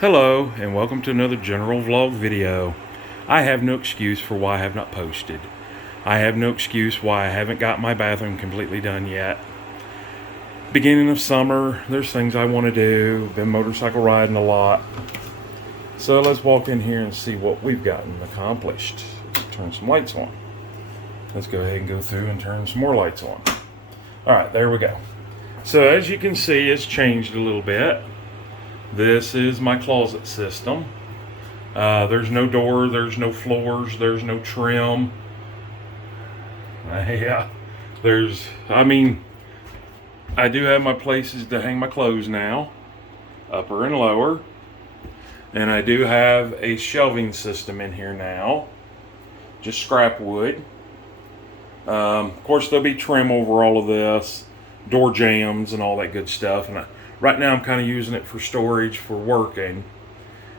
Hello and welcome to another general vlog video. I have no excuse for why I have not posted. I have no excuse why I haven't got my bathroom completely done yet. Beginning of summer, there's things I want to do. Been motorcycle riding a lot. So let's walk in here and see what we've gotten accomplished. Let's turn some lights on. Let's go ahead and go through and turn some more lights on. Alright, there we go. So as you can see, it's changed a little bit. This is my closet system. There's no door, there's no floors, there's no trim. I do have my places to hang my clothes now, upper and lower. And I do have a shelving system in here now, just scrap wood. Of course, there'll be trim over all of this, door jambs and all that good stuff. And right now I'm kind of using it for storage for working.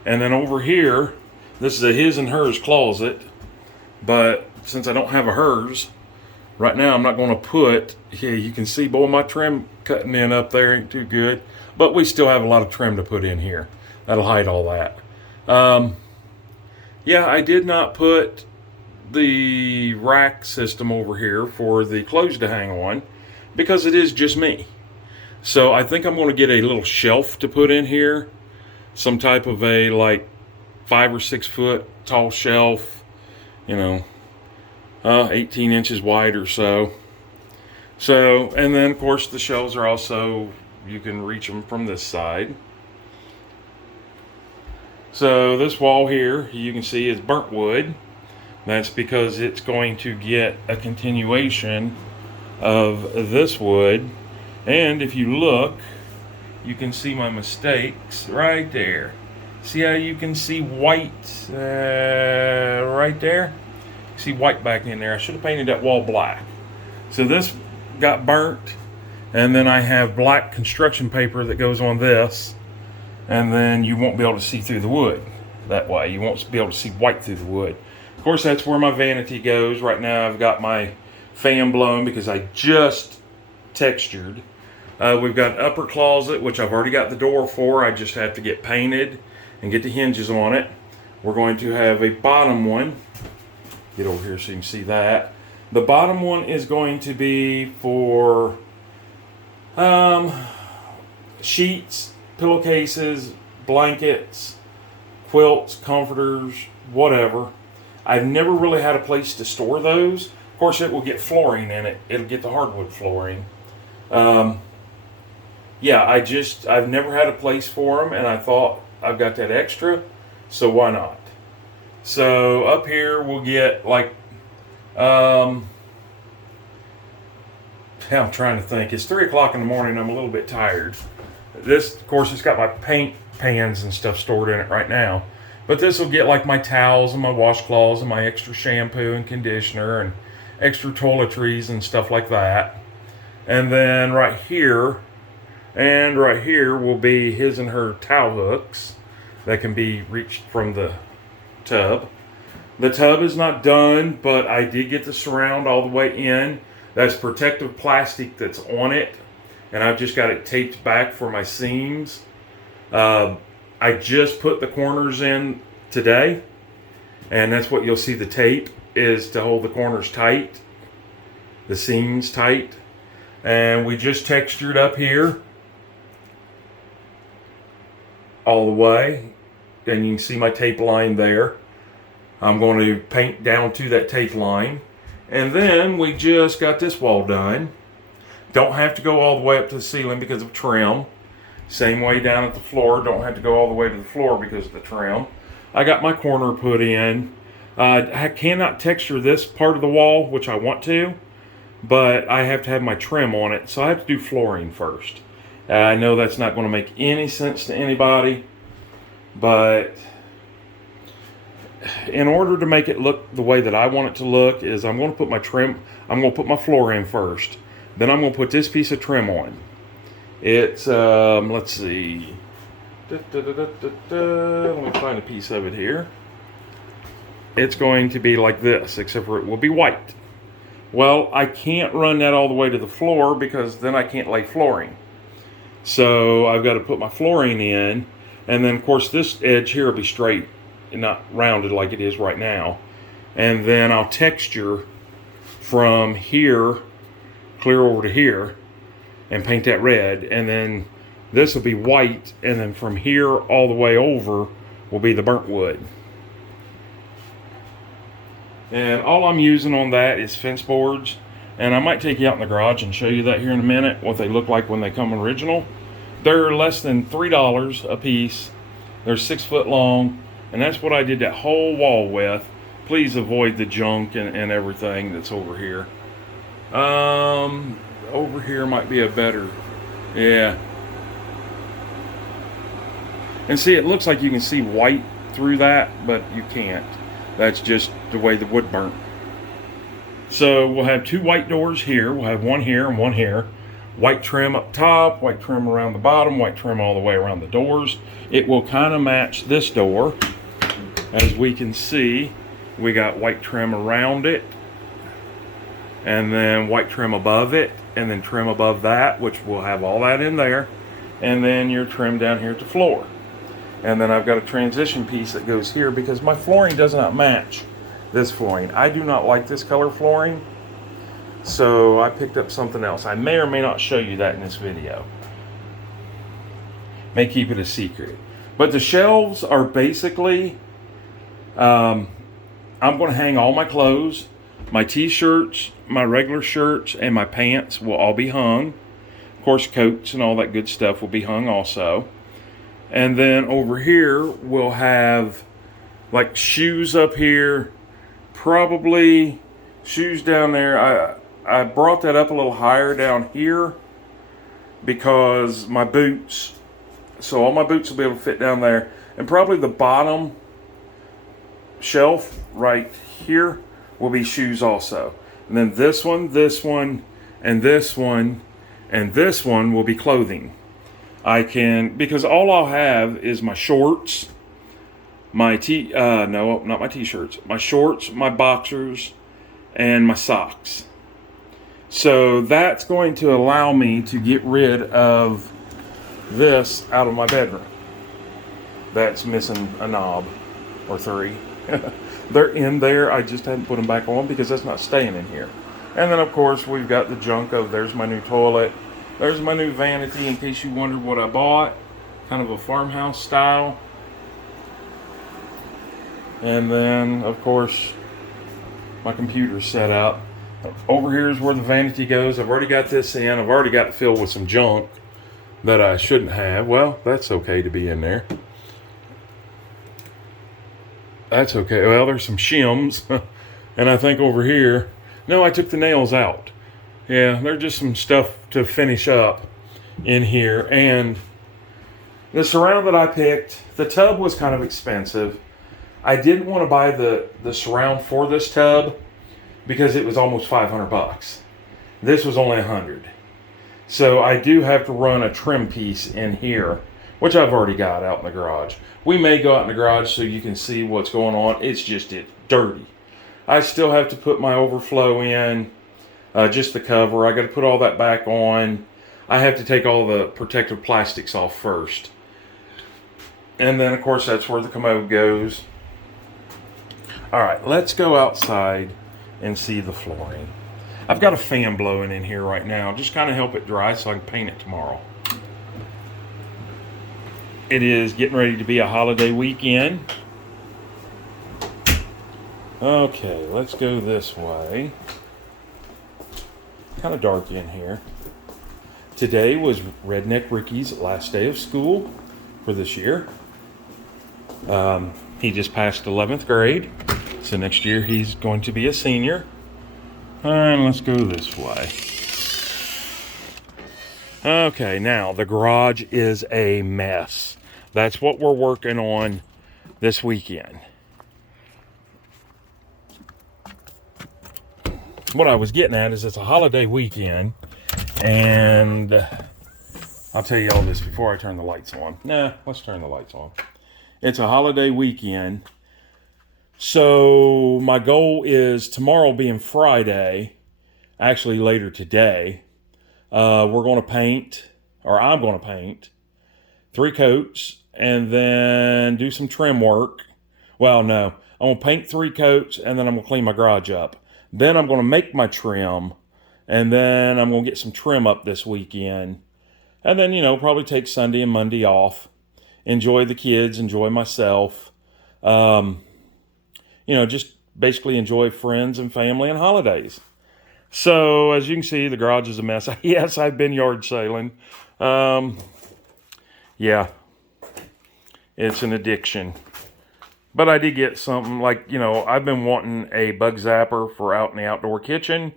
And then over here, this is a his and hers closet, but since I don't have a hers, right now I'm not going to put, yeah, you can see, boy, my trim cutting in up there ain't too good, but we still have a lot of trim to put in here. That'll hide all that. Yeah, I did not put the rack system over here for the clothes to hang on because it is just me. So I think I'm going to get a little shelf to put in here, some type of a like 5 or 6 foot tall shelf, 18 inches wide or so. So, and then of course the shelves are also, you can reach them from this side. So this wall here, you can see, is burnt wood. That's because it's going to get a continuation of this wood. And if you look, you can see my mistakes right there. See how you can see white right there? See white back in there. I should have painted that wall black. So this got burnt, and then I have black construction paper that goes on this, and then you won't be able to see through the wood that way. You won't be able to see white through the wood. Of course, that's where my vanity goes. Right now I've got my fan blown because I just textured. We've got an upper closet, which I've already got the door for. I just have to get painted and get the hinges on it. We're going to have a bottom one. Get over here so you can see that. The bottom one is going to be for sheets, pillowcases, blankets, quilts, comforters, whatever. I've never really had a place to store those. Of course, it will get flooring in it. It'll get the hardwood flooring. Yeah, I've never had a place for them, and I thought I've got that extra, so why not? So up here we'll get like, I'm trying to think. It's 3 o'clock in the morning. I'm a little bit tired. This, of course, it's got my paint pans and stuff stored in it right now. But this will get like my towels and my washcloths and my extra shampoo and conditioner and extra toiletries and stuff like that. And then right here and right here will be his and her towel hooks that can be reached from the tub. The tub is not done, but I did get the surround all the way in. That's protective plastic that's on it, and I've just got it taped back for my seams. I just put the corners in today, and that's what you'll see. The tape is to hold the corners tight, the seams tight. And we just textured up here all the way, and you can see my tape line there. I'm going to paint down to that tape line. And then we just got this wall done. Don't have to go all the way up to the ceiling because of trim. Same way down at the floor. Don't have to go all the way to the floor because of the trim. I got my corner put in. I cannot texture this part of the wall, which I want to, but I have to have my trim on it, so I have to do flooring first. I know that's not going to make any sense to anybody, but in order to make it look the way that I want it to look, is I'm going to put my floor in first. Then I'm going to put this piece of trim on. It's, let's see. Let me find a piece of it here. It's going to be like this, except for it will be white. Well, I can't run that all the way to the floor because then I can't lay flooring. So I've got to put my flooring in, And then, of course, this edge here will be straight and not rounded like it is right now. And then I'll texture from here clear over to here and paint that red. And then this will be white. And then from here all the way over will be the burnt wood. And all I'm using on that is fence boards. And I might take you out in the garage and show you that here in a minute, what they look like when they come original. They're less than $3 a piece. They're 6 foot long. And that's what I did that whole wall with. Please avoid the junk and everything that's over here. Over here might be a better, yeah. And see, it looks like you can see white through that, but you can't. That's just the way the wood burnt. So we'll have 2 white doors here. We'll have one here and one here. White trim up top, white trim around the bottom, white trim all the way around the doors. It will kind of match this door. As we can see, we got white trim around it, and then white trim above it, and then trim above that, which will have all that in there, and then your trim down here at the floor. And then I've got a transition piece that goes here because my flooring does not match this flooring. I do not like this color flooring, so I picked up something else. I may or may not show you that in this video. May keep it a secret. But the shelves are basically, I'm going to hang all my clothes, my t-shirts, my regular shirts, and my pants will all be hung. Of course, coats and all that good stuff will be hung also. And then over here, we'll have like shoes up here, probably shoes down there. I brought that up a little higher down here because my boots, so all my boots will be able to fit down there. And probably the bottom shelf right here will be shoes also. And then this one, and this one, and this one will be clothing. Because all I'll have is my shorts, no, not my t-shirts, my shorts, my boxers, and my socks. So that's going to allow me to get rid of this out of my bedroom. That's missing a knob or 3. They're in there. I just haven't put them back on because that's not staying in here. And then, of course, we've got the junk of, there's my new toilet. There's my new vanity, in case you wondered what I bought. Kind of a farmhouse style. And then, of course, my computer's set up. Over here is where the vanity goes. I've already got this in. I've already got it filled with some junk that I shouldn't have. Well, that's okay to be in there. That's okay. Well, there's some shims. And I think over here, no, I took the nails out. Yeah, there's just some stuff to finish up in here. And the surround that I picked, the tub was kind of expensive. I didn't want to buy the surround for this tub because it was almost $500. This was only $100. So I do have to run a trim piece in here, which I've already got out in the garage. We may go out in the garage so you can see what's going on. It's dirty. I still have to put my overflow in, just the cover. I got to put all that back on. I have to take all the protective plastics off first. And then, of course, that's where the commode goes. All right, let's go outside and see the flooring. I've got a fan blowing in here right now. Just kind of help it dry so I can paint it tomorrow. It is getting ready to be a holiday weekend. Okay, let's go this way. Kind of dark in here. Today was Redneck Ricky's last day of school for this year. He just passed 11th grade. So next year he's going to be a senior. And let's go this way. Okay, now the garage is a mess. That's what we're working on this weekend. What I was getting at is it's a holiday weekend, and I'll tell you all this before I turn the lights on. Nah, let's turn the lights on. It's a holiday weekend. So my goal is tomorrow being Friday, actually later today, we're going to paint, or I'm going to paint 3 coats and then do some trim work. Well, no, I'm going to paint 3 coats, and then I'm going to clean my garage up. Then I'm going to make my trim, and then I'm going to get some trim up this weekend. And then, probably take Sunday and Monday off. Enjoy the kids, enjoy myself. Just basically enjoy friends and family and holidays. So, as you can see, the garage is a mess. Yes, I've been yard sailing. Yeah, it's an addiction. But I did get something like, I've been wanting a bug zapper for out in the outdoor kitchen.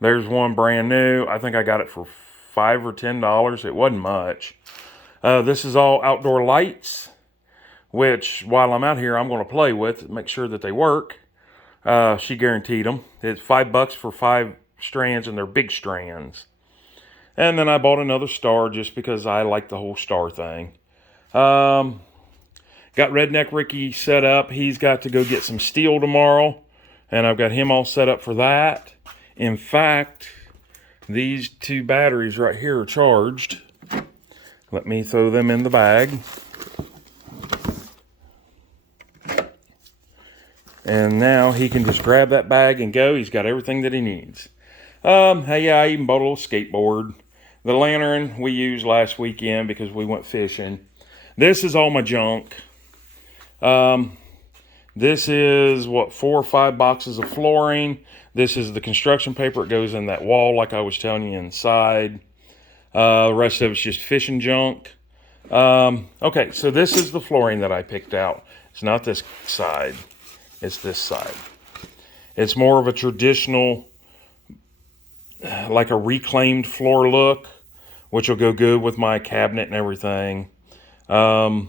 There's one brand new. I think I got it for $5 or $10. It wasn't much. This is all outdoor lights, which while I'm out here, I'm going to play with, make sure that they work. She guaranteed them. It's $5 for 5 strands, and they're big strands. And then I bought another star just because I like the whole star thing. Got Redneck Ricky set up. He's got to go get some steel tomorrow, and I've got him all set up for that. In fact, these 2 batteries right here are charged. Let me throw them in the bag. And now he can just grab that bag and go. He's got everything that he needs. Hey, I even bought a little skateboard. The lantern we used last weekend because we went fishing. This is all my junk. This is 4 or 5 boxes of flooring. This is the construction paper. It goes in that wall like I was telling you inside. The rest of it's just fishing junk. Okay, so this is the flooring that I picked out. It's not this side. It's this side. It's more of a traditional, like a reclaimed floor look, which will go good with my cabinet and everything. Yeah,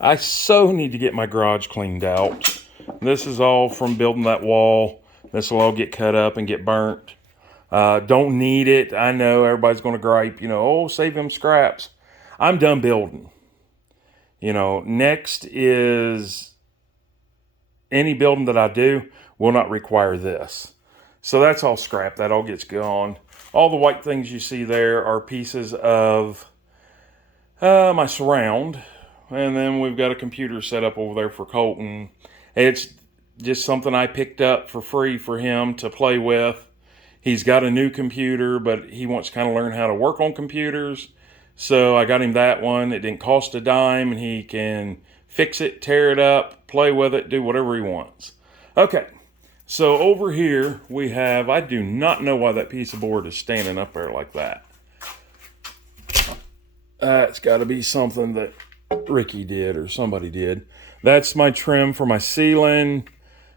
I so need to get my garage cleaned out. This is all from building that wall. This will all get cut up and get burnt. Don't need it. I know everybody's going to gripe, save them scraps. I'm done building. Next is any building that I do will not require this. So that's all scrap. That all gets gone. All the white things you see there are pieces of my surround. And then we've got a computer set up over there for Colton. It's just something I picked up for free for him to play with. He's got a new computer, but he wants to kind of learn how to work on computers. So I got him that one. It didn't cost a dime, and he can fix it, tear it up, play with it, do whatever he wants. Okay, so over here we have, I do not know why that piece of board is standing up there like that. It's got to be something that Ricky did or somebody did. That's my trim for my ceiling,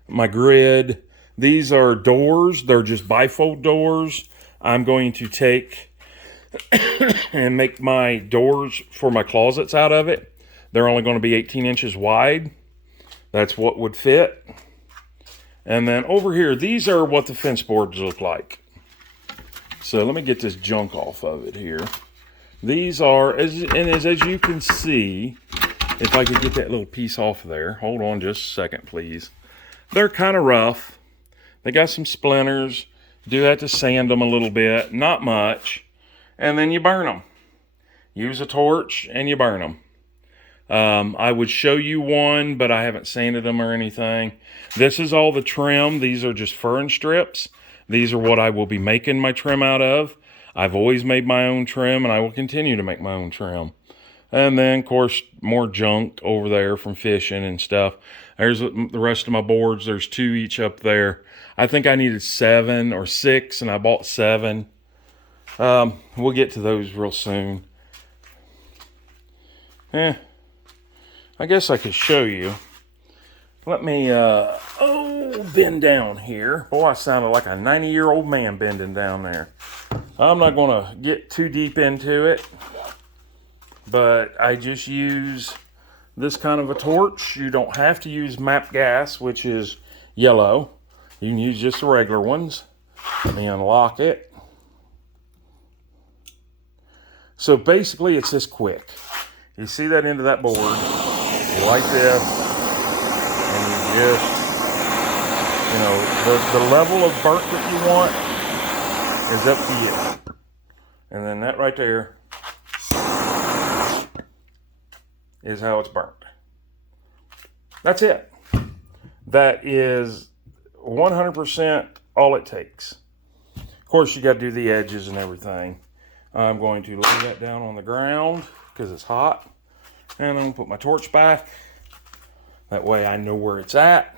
my grid. These are doors. They're just bifold doors. I'm going to take and make my doors for my closets out of it. They're only going to be 18 inches wide. That's what would fit. And then over here, these are what the fence boards look like. So let me get this junk off of it here. These are, as you can see, if I could get that little piece off there. Hold on just a second, please. They're kind of rough. They got some splinters. Do have to sand them a little bit, not much. And then you burn them. Use a torch and you burn them. I would show you one, but I haven't sanded them or anything. This is all the trim. These are just fern strips. These are what I will be making my trim out of. I've always made my own trim, and I will continue to make my own trim. And then, of course, more junk over there from fishing and stuff. There's the rest of my boards. There's 2 each up there. I think I needed 7 or 6, and I bought 7. We'll get to those real soon. I guess I could show you. Let me, bend down here. Boy, I sounded like a 90-year-old man bending down there. I'm not going to get too deep into it, but I just use this kind of a torch. You don't have to use MAP gas, which is yellow. You can use just the regular ones. Let me unlock it. So basically, it's this quick. You see that end of that board. You light this, and you just, the level of burnt that you want is up to you. And then that right there is how it's burnt. That's it. That is 100% all it takes. Of course, you got to do the edges and everything. I'm going to lay that down on the ground because it's hot. And I'm going to put my torch back. That way I know where it's at.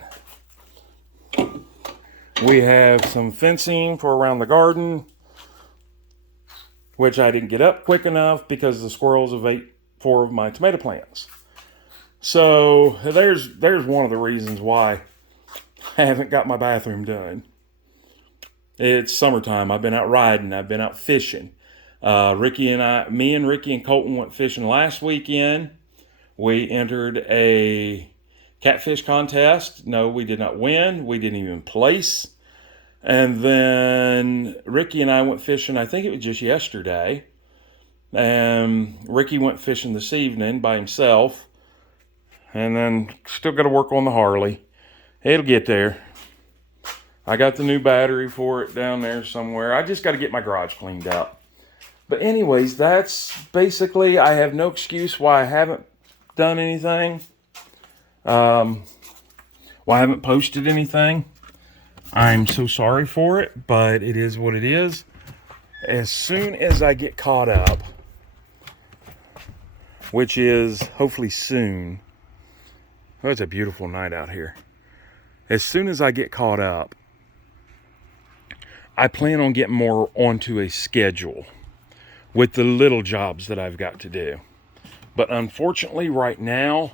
We have some fencing for around the garden, which I didn't get up quick enough because the squirrels have ate 4 of my tomato plants. So there's one of the reasons why I haven't got my bathroom done. It's summertime. I've been out riding. I've been out fishing. Me and Ricky and Colton went fishing last weekend. We entered a catfish contest. No, we did not win. We didn't even place. And then Ricky and I went fishing, I think it was just yesterday. And Ricky went fishing this evening by himself. And then still got to work on the Harley. It'll get there. I got the new battery for it down there somewhere. I just got to get my garage cleaned up. But anyways, that's basically, I have no excuse why I haven't done anything. Why I haven't posted anything. I'm so sorry for it, but it is what it is. As soon as I get caught up, which is hopefully soon. Oh, it's a beautiful night out here. As soon as I get caught up, I plan on getting more onto a schedule with the little jobs that I've got to do. But unfortunately, right now,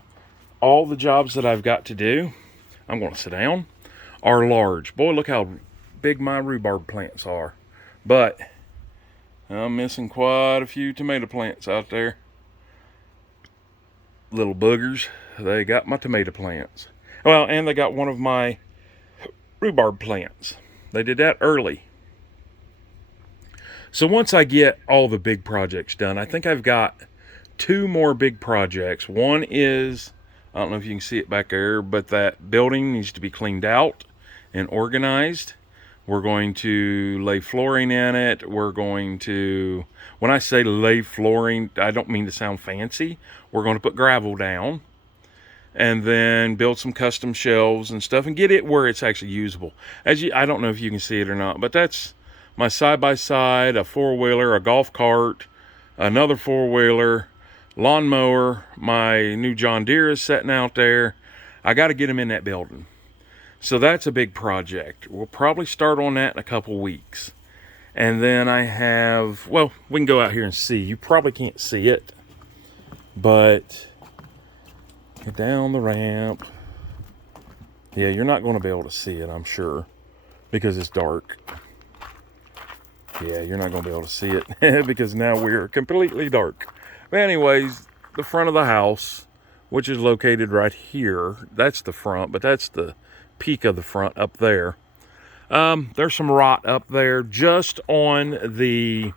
all the jobs that I've got to do, I'm going to sit down, are large. Boy, look how big my rhubarb plants are. But I'm missing quite a few tomato plants out there. Little boogers. They got my tomato plants. Well, and they got one of my rhubarb plants. They did that early. So once I get all the big projects done, I think I've got 2 more big projects. One is, I don't know if you can see it back there, but that building needs to be cleaned out and organized. We're going to lay flooring in it. We're going to, when I say lay flooring, I don't mean to sound fancy. We're going to put gravel down and then build some custom shelves and stuff and get it where it's actually usable. I don't know if you can see it or not, but that's my side-by-side, a 4-wheeler, a golf cart, another 4-wheeler, lawnmower. My new John Deere is sitting out there. I got to get them in that building. So that's a big project. We'll probably start on that in a couple weeks. And then I have, well, we can go out here and see. You probably can't see it, but get down the ramp. Yeah, you're not going to be able to see it, I'm sure, because it's dark. Yeah, you're not going to be able to see it because now we're completely dark. But anyways, the front of the house, which is located right here, that's the front, but that's the peak of the front up there. There's some rot up there just on the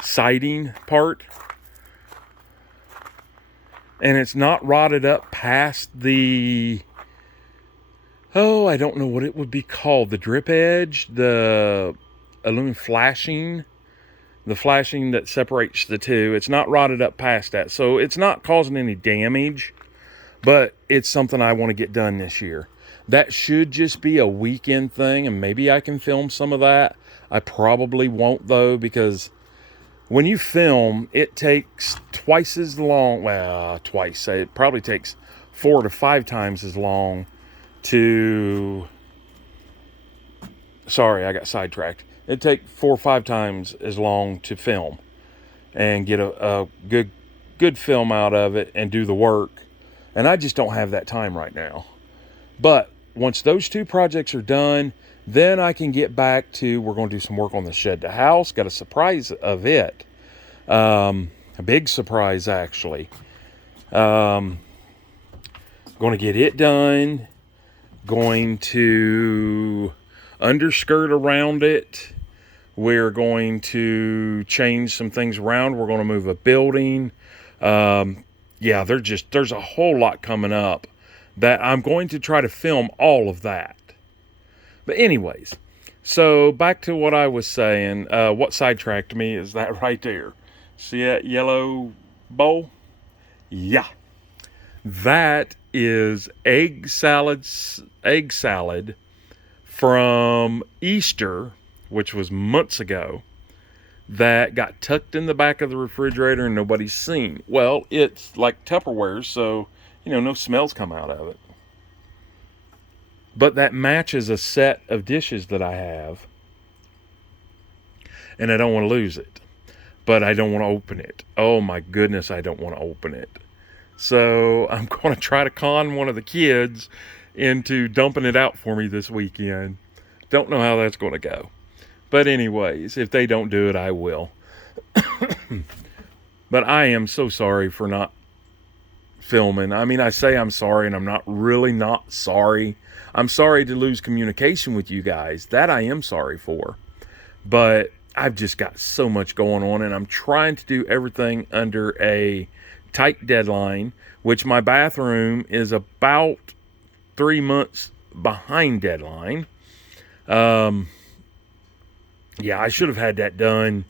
siding part. And it's not rotted up past the, I don't know what it would be called. The drip edge, the aluminum flashing, the flashing that separates the two. It's not rotted up past that. So it's not causing any damage, but it's something I want to get done this year. That should just be a weekend thing, and maybe I can film some of that. I probably won't, though, because when you film, it takes twice as long. Well, twice. It probably takes 4 to 5 times as long to... Sorry, I got sidetracked. It'd take 4 or 5 times as long to film and get a good film out of it and do the work. And I just don't have that time right now. But once those 2 projects are done, then I can get back to, we're going to do some work on the shed to house. Got a surprise of it. A big surprise, actually. Going to get it done. Going to underskirt around it. We're going to change some things around. We're going to move a building. Yeah, there's a whole lot coming up that I'm going to try to film all of that. But anyways, so back to what I was saying. What sidetracked me is that right there. See that yellow bowl? Yeah. That is egg salad from Easter, which was months ago, that got tucked in the back of the refrigerator and nobody's seen. Well, it's like Tupperware, so, no smells come out of it. But that matches a set of dishes that I have, and I don't want to lose it. But I don't want to open it. Oh my goodness, I don't want to open it. So I'm going to try to con one of the kids into dumping it out for me this weekend. Don't know how that's going to go. But anyways, if they don't do it, I will. But I am so sorry for not filming. I mean, I say I'm sorry, and I'm not sorry. I'm sorry to lose communication with you guys. That I am sorry for. But I've just got so much going on, and I'm trying to do everything under a tight deadline, which my bathroom is about 3 months behind deadline. Yeah, I should have had that done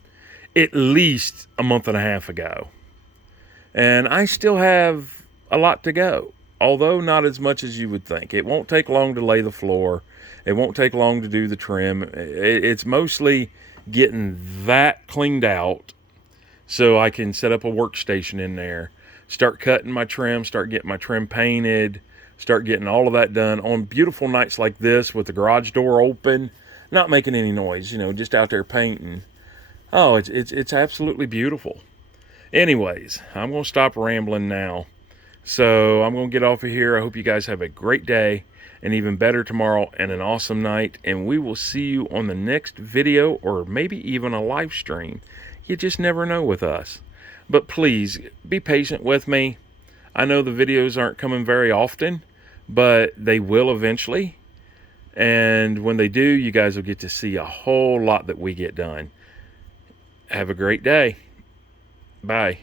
at least a month and a half ago. And I still have a lot to go, although not as much as you would think. It won't take long to lay the floor. It won't take long to do the trim. It's mostly getting that cleaned out so I can set up a workstation in there, start cutting my trim, start getting my trim painted, start getting all of that done on beautiful nights like this with the garage door open, not making any noise, just out there painting. Oh, it's absolutely beautiful. Anyways, I'm going to stop rambling now. So I'm going to get off of here. I hope you guys have a great day, and even better tomorrow, and an awesome night. And we will see you on the next video, or maybe even a live stream. You just never know with us. But please, be patient with me. I know the videos aren't coming very often, but they will eventually. And when they do, you guys will get to see a whole lot that we get done. Have a great day. Bye.